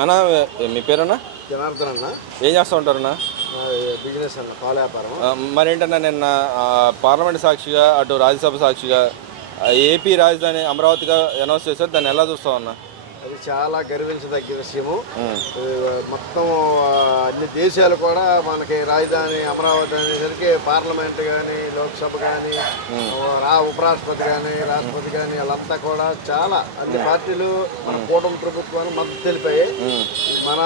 అన్న మీ పేరన్నా? జనార్దన్ అన్న. ఏం చేస్తూ ఉంటారన్నా? బిజినెస్ అన్న, పాల వ్యాపారం. మరేంటన్నా నిన్న పార్లమెంట్ సాక్షిగా అటు రాజ్యసభ సాక్షిగా ఏపీ రాజధాని అమరావతిగా అనౌన్స్ చేశారు, దాన్ని ఎలా చూస్తావు అన్న? అది చాలా గర్వించదగ్గ విషయము. మొత్తం అన్ని దేశాలు కూడా మనకి రాజధాని అమరావతి అనేసరికి పార్లమెంట్ కానీ, లోక్సభ కానీ, ఉపరాష్ట్రపతి కానీ, రాష్ట్రపతి కానీ వాళ్ళంతా కూడా చాలా అన్ని పార్టీలు మన కూటమి ప్రభుత్వాన్ని మద్దతు తెలిపాయి. మన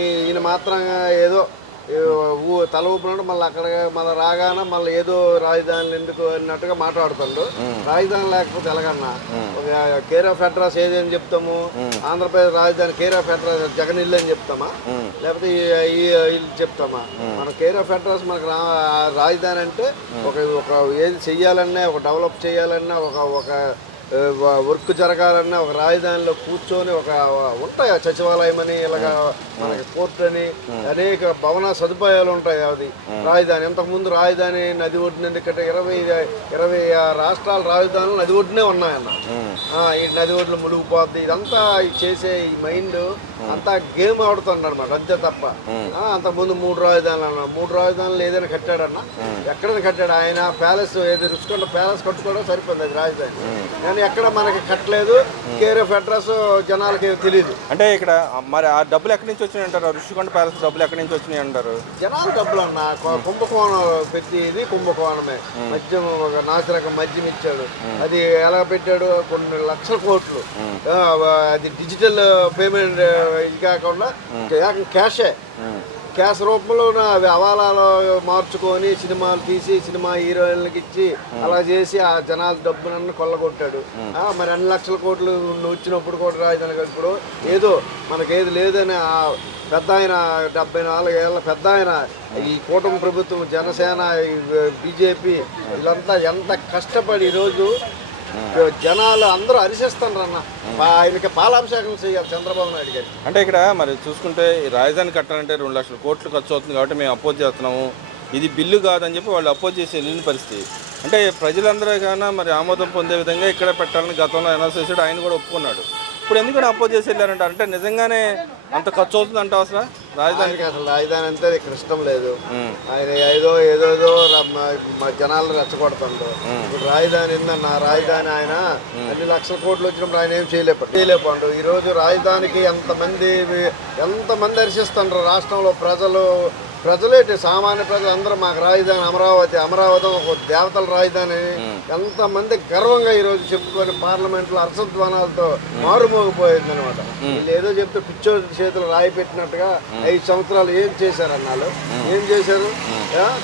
ఈయన మాత్రం ఏదో తల ఊపినట్టు మళ్ళీ అక్కడ మళ్ళీ రాగానే మళ్ళీ ఏదో రాజధానులు ఎందుకు అన్నట్టుగా మాట్లాడుతుండు. రాజధాని లేకపోతే ఎలాగన్నా కేర్ ఆఫ్ అడ్రస్ ఏదని చెప్తాము? ఆంధ్రప్రదేశ్ రాజధాని కేర్ ఆఫ్ అడ్రస్ జగన్ ఇల్లు అని చెప్తామా, లేకపోతే ఈ ఇల్లు చెప్తామా? మన కేర్ ఆఫ్ అడ్రస్ మనకు రాజధాని అంటే ఒక ఏది చెయ్యాలన్నా, ఒక డెవలప్ చేయాలన్నా, ఒక వర్క్ జరగాలన్నా ఒక రాజధానిలో కూర్చొని ఉంటాయి సచివాలయం అని, ఇలాగా మనకి కోర్టు అని అనేక భవన సదుపాయాలు ఉంటాయి. అది రాజధాని. ఇంతకుముందు రాజధాని నది ఒడ్డున, ఎందుకంటే 20 రాష్ట్రాల రాజధానులు నది ఒడ్డునే ఉన్నాయన్న. ఈ నది ఒడ్డులు మునిగిపోద్ది. ఇదంతా చేసే ఈ మైండ్ అంతా గేమ్ ఆడుతున్నాడు అన్నమాట, అంతే తప్ప. అంతకుముందు 3 రాజధానులు అన్నా, 3 రాజధానులు ఏదైనా కట్టాడన్నా, ఎక్కడైనా కట్టాడు ఆయన. ప్యాలెస్ ఏది రుషికొండ ప్యాలెస్ కట్టుకోవడం సరిపోయింది, అది రాజధాని. కానీ ఎక్కడ మనకి కట్టలేదు. కేర్ ఆఫ్ అడ్రస్ జనాలకి తెలియదు. అంటే ఇక్కడ మరి ఆ డబ్బులు ఎక్కడి నుంచి వచ్చినాయి అంటారు? రుషికొండ ప్యాలెస్ డబ్బులు ఎక్కడి నుంచి వచ్చినాయి అంటారు? జనాల డబ్బులు అన్న. కుంభకోణం పెట్టి ఇది కుంభకోణమే. మద్యం, ఒక నాసిరకం మద్యం ఇచ్చాడు. అది ఎలా పెట్టాడు? కొన్ని లక్షల కోట్లు. అది డిజిటల్ పేమెంట్ ఇది కాకుండా క్యాష్ రూపంలో అవి హవాలాలో మార్చుకొని సినిమాలు తీసి సినిమా హీరోయిన్లకి ఇచ్చి అలా చేసి ఆ జనాల డబ్బునన్ను కొల్లగొట్టాడు. మరి 2 లక్షల కోట్లు వచ్చినప్పుడు కూడా రాజధాని ఇప్పుడు ఏదో మనకేది లేదని ఆ పెద్ద ఆయన 74 ఏళ్ళ పెద్ద ఆయన ఈ కూటమి ప్రభుత్వం, జనసేన, బీజేపీ వీళ్ళంతా ఎంత కష్టపడి ఈరోజు జనాలు అందరూ అరిసేస్తున్నారు అన్న. ఆయనకి పాలాభిషేకం చేయాలి చంద్రబాబు నాయుడు గారికి. అంటే ఇక్కడ మరి చూసుకుంటే రాజధాని కట్టాలంటే 2 లక్షల కోట్లు ఖర్చు అవుతుంది కాబట్టి మేము అపోజ్ చేస్తున్నాము, ఇది బిల్లు కాదని చెప్పి వాళ్ళు అపోజ్ చేసి వెళ్ళిన పరిస్థితి. అంటే ప్రజలందరూ కన్నా మరి ఆమోదం పొందే విధంగా ఇక్కడ పెట్టాలని గతంలో అనౌన్స్ చేశాడు, ఆయన కూడా ఒప్పుకున్నాడు. ఇప్పుడు ఎందుకంటే అపోజ్ చేసి వెళ్ళారంట? అంటే నిజంగానే అంత ఖర్చు అవుతుంది అంట అసలు రాజధానికి? అసలు రాజధాని అంతే ఇక్కడ ఇష్టం లేదు. ఆయన ఏదో జనాలను రెచ్చగొడుతుండ్రు. ఇప్పుడు రాజధాని ఏందన్న, రాజధాని ఆయన అన్ని లక్షల కోట్లు వచ్చినప్పుడు ఆయన ఏం చేయలేపండు. ఈరోజు రాజధానికి ఎంతమంది హర్షిస్తుండ్రు రాష్ట్రంలో ప్రజలేంటి, సామాన్య ప్రజలు అందరూ మాకు రాజధాని అమరావతి ఒక దేవతల రాజధాని ఎంతమంది గర్వంగా ఈరోజు చెప్పుకొని పార్లమెంట్లో హర్షధ్వానాలతో మారుమోగిపోయింది అనమాట. వీళ్ళు ఏదో చెప్తే పిచ్చోడి చేతులు రాయి పెట్టినట్టుగా 5 సంవత్సరాలు ఏం చేశారు అన్నాడు. ఏం చేశారు?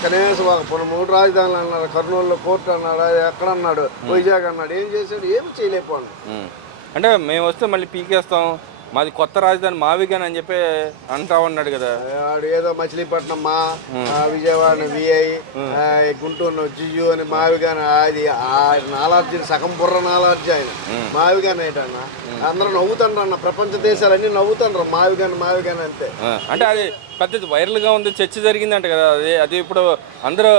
కనీసం 3 రాజధానులు అన్నారు. కర్నూలులో కోర్టు అన్నాడు, ఎక్కడ అన్నాడు, వైజాగ్ అన్నాడు. ఏం చేశాడు? ఏమి చేయలేకపోయాడు. అంటే మేము వస్తే మళ్ళీ పీకేస్తాం, మాది కొత్త రాజధాని మావిగాని అని చెప్పి అంటా ఉన్నాడు కదా. ఏదో మచిలీపట్నం విజయవాడ విఐ, గుంటూరు జియు అని మావిగాని. అది నాలార్జున సగం బుర్ర నాలార్జు ఆయన. మావిగాని ఏంటన్నా అందరూ నవ్వుతుండ్రు అన్న, ప్రపంచ దేశాలన్నీ నవ్వుతుండ్రు మావిగాని అంతే. అంటే అది పెద్ద వైరల్గా ఉంది, చర్చ జరిగిందంట కదా. అది ఇప్పుడు అందరూ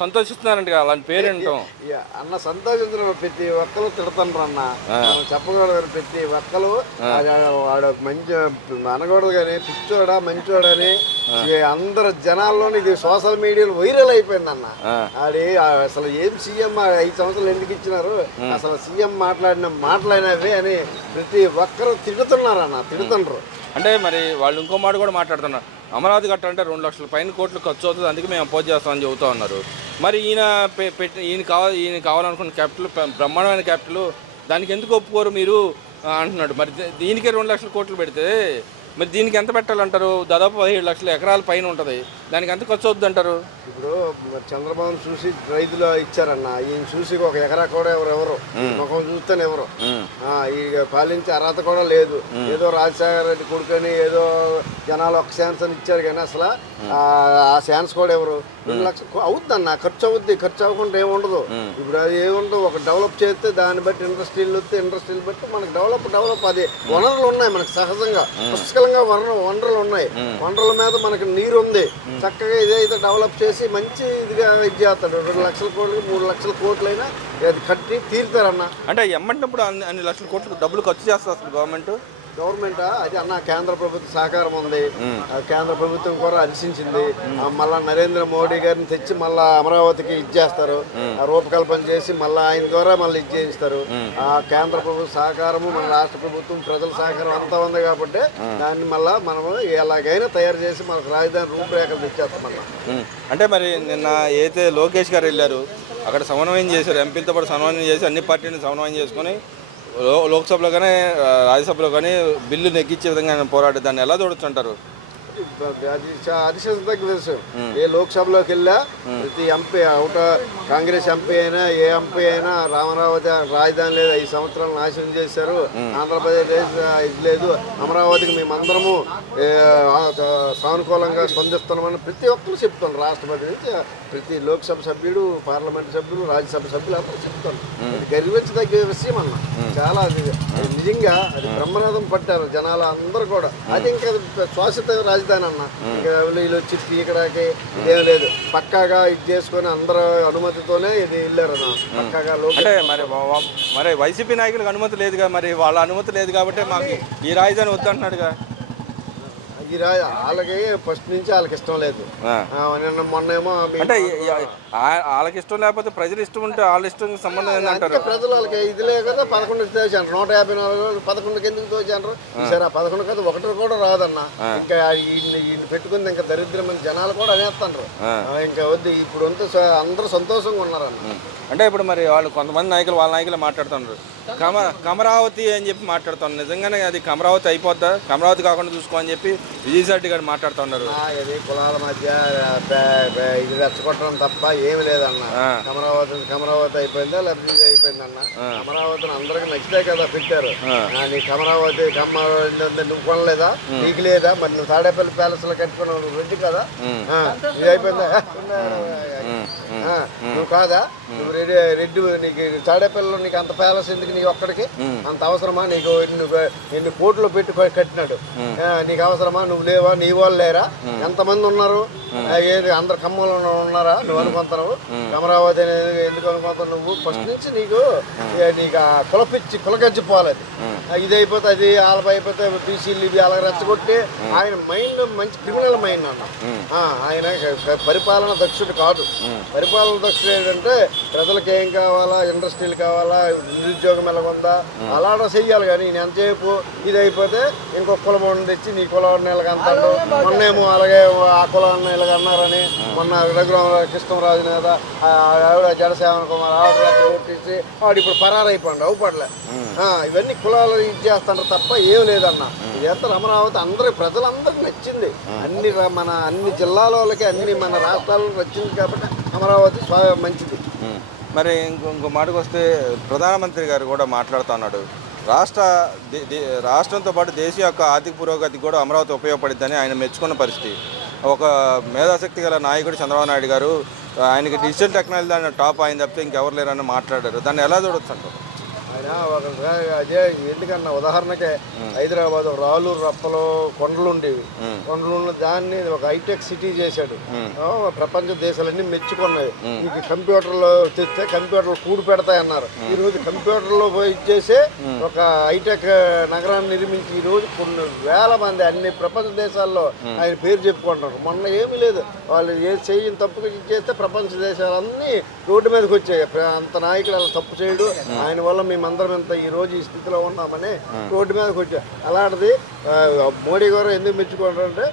సంతోషిస్తున్నారంట కదా, అలాంటి పేరు వింటాం అన్న. సంతోషించడం ప్రతి ఒక్కరు తిడతారు అన్న, చెప్పకూడదు. ప్రతి ఒక్కరు వాడు మంచి అనకూడదు కానీ పిచ్చోడా మంచోడని అందరు జనాల్లోని ఇది సోషల్ మీడియాలో వైరల్ అయిపోయింది అన్న. అది అసలు ఏం సీఎం 5 సంవత్సరాలు ఎందుకు ఇచ్చినారు, అసలు సీఎం మాట్లాడినవే అని ప్రతి ఒక్కరు తిడుతుండ్రు. అంటే మరి వాళ్ళు ఇంకో మాట కూడా మాట్లాడుతున్నారు, అమరావతి కట్టాలంటే 2 లక్షల పైన కోట్లు ఖర్చు అవుతుంది, అందుకే మేము అపోజ్ చేస్తామని చెబుతూ ఉన్నారు. మరి ఈయన కావాలనుకున్న క్యాపిటల్, బ్రహ్మాండమైన క్యాపిటల్, దానికి ఎందుకు ఒప్పుకోరు మీరు అంటున్నాడు. మరి దీనికే 2 లక్షల కోట్లు పెడితే మరి దీనికి ఎంత పెట్టాలంటారు? దాదాపు 17 లక్షల ఎకరాల పైన ఉంటుంది, దానికి ఎంత ఖర్చు అవుతుంది అంటారు? ఇప్పుడు చంద్రబాబు చూసి రైతులు ఇచ్చారన్న, ఈయన చూసి 1 ఎకరా కూడా ఎవరు ముఖం చూస్తేనే ఎవరు ఈ పాలించే అర్హత కూడా లేదు. ఏదో రాజశేఖర రెడ్డి కొడుకని ఏదో జనాలు 1 ఛాన్స్ అని ఇచ్చారు కానీ అసలు ఆ ఛాన్స్ కూడా ఎవరు 2 లక్షలు అవుద్ది అన్న. ఖర్చు అవుద్ది, ఖర్చు అవ్వకుండా ఏముండదు. ఇప్పుడు అది ఏముండదు, ఒక డెవలప్ చేస్తే దాన్ని బట్టి ఇండస్ట్రీలు వస్తే ఇండస్ట్రీలు బట్టి మనకు డెవలప్ అది వనరులు ఉన్నాయి మనకు సహజంగా, పుష్కలంగా వనరులు ఉన్నాయి. వనరుల మీద మనకి నీరు ఉంది. చక్కగా ఇదైతే డెవలప్ చేసి మంచి ఇదిగా ఇది చేస్తాడు. 2 లక్షల కోట్లు 3 లక్షల కోట్లు అయినా అది కట్టి తీరుతారన్న. అంటే ఎమ్మంటినప్పుడు అన్ని లక్షల కోట్లు డబ్బులు ఖర్చు చేస్తారు అసలు గవర్నమెంట్. గవర్నమెంట్ అది అన్న కేంద్ర ప్రభుత్వ సహకారం ఉంది. కేంద్ర ప్రభుత్వం కూడా అలసించింది. మళ్ళా నరేంద్ర మోడీ గారిని తెచ్చి మళ్ళా అమరావతికి ఇచ్చేస్తారు. రూపకల్పన చేసి మళ్ళీ ఆయన ద్వారా మళ్ళీ ఇచ్చేస్తారు. ఆ కేంద్ర ప్రభుత్వ సహకారము, మన రాష్ట్ర ప్రభుత్వం, ప్రజల సహకారం అంతా ఉంది కాబట్టి దాన్ని మళ్ళా మనము ఎలాగైనా తయారు చేసి మనకు రాజధాని రూపురేఖలు తెచ్చేస్తాం మళ్ళీ. అంటే మరి నిన్న ఏదైతే లోకేష్ గారు వెళ్ళారు అక్కడ సమన్వయం చేశారు, ఎంపీలతో పాటు సమన్వయం చేసి అన్ని పార్టీలను సమన్వయం చేసుకొని లోక్సభలో కానీ రాజ్యసభలో కానీ బిల్లు నెగ్గించే విధంగా ఆయన పోరాడు, దాన్ని ఎలా చూడొచ్చు? అది అతిశయతగ్గ విషయం. ఏ లోక్సభలోకి వెళ్ళా ప్రతి ఎంపీ కాంగ్రెస్ ఎంపీ అయినా ఏ ఎంపీ అయినా అమరావతి రాజధాని లేదు, 5 సంవత్సరాలు నాశనం చేశారు, ఆంధ్రప్రదేశ్ ఇది లేదు, అమరావతికి మేమందరము సానుకూలంగా స్పందిస్తున్నామని ప్రతి ఒక్కరు చెప్తున్నారు. రాష్ట్రపతి నుంచి ప్రతి లోక్సభ సభ్యుడు, పార్లమెంట్ సభ్యులు, రాజ్యసభ సభ్యులు అందరూ చెప్తున్నారు. అది గర్వించదగ్గ విషయం అన్న. చాలా నిజంగా అది బ్రహ్మరథం పట్టారు జనాలు అందరూ కూడా. అది ఇంకా శాశ్వత రాజధాని అన్న. ఇంకా వీళ్ళు వచ్చి పీకడానికి ఇదేం లేదు, పక్కాగా ఇది చేసుకొని అందరూ అనుమతితోనే ఇది వెళ్ళారన్న. పక్కాగా అంటే మరి వైసీపీ నాయకులకు అనుమతి లేదుగా, మరి వాళ్ళ అనుమతి లేదు కాబట్టి మాకు ఈ రాజధాని వద్దంటున్నాడుగా. వాళ్ళకి ఫస్ట్ నుంచి వాళ్ళకి ఇష్టం లేదు. నిన్న మొన్నేమో అంటే వాళ్ళకి ఇష్టం లేకపోతే ప్రజలు ఇష్టం ఉంటే వాళ్ళ ఇష్టం సంబంధం ఏంటంటారు? ప్రజలు వాళ్ళకి ఇది లేదు కదా, 11 తోచారు, 154 11కి ఎందుకు తోచారు? సరే ఆ 11 కదా, 1 కూడా రాదన్న. ఇంకా ఈయన పెట్టుకుంది ఇంకా దరిద్రమైన జనాలు కూడా అనేస్తున్నారు. ఇంకా వద్దు, ఇప్పుడు అందరూ సంతోషంగా ఉన్నారన్న. అంటే ఇప్పుడు మరి వాళ్ళు కొంతమంది నాయకులు వాళ్ళ నాయకులు మాట్లాడుతున్నారు కమరావతి అని చెప్పి మాట్లాడుతున్నారు. నిజంగానే అది కమరావతి అయిపోద్దా? కమరావతి కాకుండా చూసుకో అని చెప్పి విజయసాయి గారు మాట్లాడుతున్నారు. ఇది కులాల మధ్య ఇది రెచ్చగొట్టడం తప్ప ఏమి లేదన్న. కమరావతి అయిపోయిందా లేకపోతే ఇది అయిపోయిందన్న. అమరావతిని అందరికి నచ్చితే కదా పెట్టారు. నీ కమరావతి నువ్వు కొనలేదా? నీకు లేదా? మరి నువ్వు తాడేపల్లి ప్యాలెస్ లో కట్టుకున్నావు, రెడ్డి కదా, ఇది అయిపోయిందా? నువ్వు కాదా? నువ్వు రెడ్డి, నీకు తాడేపల్లిలో నీకు అంత ప్యాలెస్ ఎందుకు? నీకు ఒక్కడికి అంత అవసరమా? నీకు నిన్ను కోర్టులో పెట్టి కట్టినాడు, నీకు అవసరమా? నువ్వు లేవా? నీ వాళ్ళు లేరా? ఎంతమంది ఉన్నారు? ఏది అందరు ఖమ్మంలో ఉన్నారా? నువ్వు అనుకుంటున్నావు అమరావతి అనేది ఎందుకు అనుకుంటున్నావు? నువ్వు ఫస్ట్ నుంచి నీకు కులగజ్జిపోవాలి. అది ఇది అయిపోతే అది ఆలపై అయిపోతే బీసీలు ఇవి అలా రెచ్చగొట్టి ఆయన మైండ్ మంచి క్రిమినల్ మైండ్ అన్న. ఆయన పరిపాలన దక్షుడు కాదు. పరిపాలన దక్షుడు ఏంటంటే ప్రజలకు ఏం కావాలా, ఇండస్ట్రీలు కావాలా, నిరుద్యోగం ఎలాగుందా అలా చెయ్యాలి. కానీ నేను ఎంతసేపు ఇది అయిపోతే ఇంకొక కులం తెచ్చి నీ కులాన్ని ఇలాగంటాడు. మొన్నేమో అలాగే ఆ కులాన్ని ఇలాగ అన్నారని మొన్న కృష్ణరాజు మీద ఆవిడ జడసేవన్ కుమార్ ఆవిడ కొట్టేసి వాడు ఇప్పుడు పరారైపోండి అవుపడలే. ఇవన్నీ కులాలు ఇది చేస్తాడు తప్ప ఏం లేదన్న. ఇది చేస్తారు అమరావతి అందరూ ప్రజలందరికీ నచ్చింది. అన్ని జిల్లాల వాళ్ళకి అన్ని మన రాష్ట్రాలకు నచ్చింది కాబట్టి అమరావతి మంచిది. మరి ఇంకో మాటకు వస్తే ప్రధానమంత్రి గారు కూడా మాట్లాడుతున్నాడు, రాష్ట్రంతో పాటు దేశం యొక్క ఆర్థిక పురోగతికి కూడా అమరావతి ఉపయోగపడిద్దని ఆయన మెచ్చుకున్న పరిస్థితి. ఒక మేధాశక్తి గల నాయకుడు చంద్రబాబు నాయుడు గారు ఆయనకి డిజిటల్ టెక్నాలజీ దాన్ని టాప్ ఆయన తప్పితే ఇంకెవరు లేరని మాట్లాడారు. దాన్ని ఎలా చూడొచ్చు అంటారు? ఆయన అదే ఎందుకన్నా ఉదాహరణకే హైదరాబాద్ రాలూరు రప్పలో కొండలు ఉండేవి. కొండలు ఉన్న దాన్ని ఒక హైటెక్ సిటీ చేశాడు. ప్రపంచ దేశాలన్నీ మెచ్చుకున్నాయి. ఇది కంప్యూటర్లో తెస్తే కంప్యూటర్లు కూడి పెడతాయన్నారు. ఈ రోజు కంప్యూటర్లో పోయి ఇచ్చేసి ఒక హైటెక్ నగరాన్ని నిర్మించి ఈ రోజు కొన్ని వేల మంది అన్ని ప్రపంచ దేశాల్లో ఆయన పేరు చెప్పుకుంటున్నారు. మొన్న ఏమీ లేదు, వాళ్ళు ఏ చేయని తప్పుగా ఇచ్చేస్తే ప్రపంచ దేశాలన్నీ రోడ్డు మీదకి వచ్చాయి. అంత నాయకుడు అలా తప్పు చేయడు, ఆయన వల్ల మేమందరం ఎంత ఈ రోజు ఈ స్థితిలో ఉన్నామని రోడ్డు మీదకి వచ్చారు. అలాంటిది మోడీ గారు ఎందుకు మెచ్చుకుంటారంటే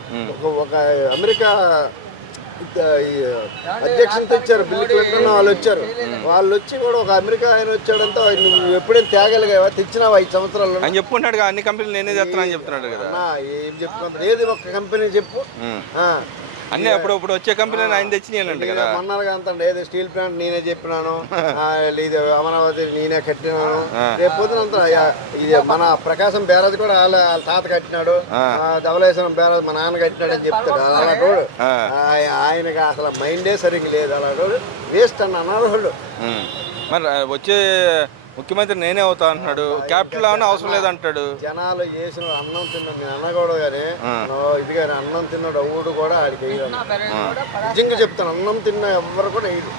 ఒక అమెరికా అధ్యక్షుని తెచ్చారు, బిల్ క్లింటన్ వాళ్ళు వచ్చి కూడా ఒక అమెరికా ఆయన వచ్చాడంటే నువ్వు ఎప్పుడైనా తేగలిగావా? తెచ్చినావా 5 సంవత్సరాల్లో అని చెప్పుకుంటాడు. అన్ని కంపెనీలు నేనే చేస్తున్నాను చెప్తున్నాడు కదా. ఏం చెప్పుకుంటారు? ఏది ఒక కంపెనీ చెప్పు. అన్నీ అప్పుడు వచ్చే కంపెనీ ఆయన తెచ్చినాయంట కదా. మొన్నగా అంత ఏదో స్టీల్ ప్లాంట్ నేనే చెప్పినాను, ఇది అమరావతి నేనే కట్టినాను. రేపు పొద్దునంతా ఇది మన ప్రకాశం బ్యారేజ్ కూడా వాళ్ళ తాత కట్టినాడు, ధవళేశ్వరం బ్యారేజ్ మా నాన్న కట్టినాడు అని చెప్తాడు. అలాంటి ఆయనకి అసలు మైండే సరిగ్గా లేదు. అలాంటి వేస్ట్ అన్న అనర్హుడు. మరి వచ్చే ముఖ్యమంత్రి నేనే అవుతా అంటున్నాడు, క్యాపిటల్ అని అవసరం లేదంటాడు. జనాలు చేసిన అన్నం తిన్నాడు నేను అన్నగూడ కానీ ఇది కానీ అన్నం తిన్నాడు ఊడు కూడా ఆడికి వేయడు. నిజంగా చెప్తాను, అన్నం తిన్న ఎవరు కూడా వేయడు.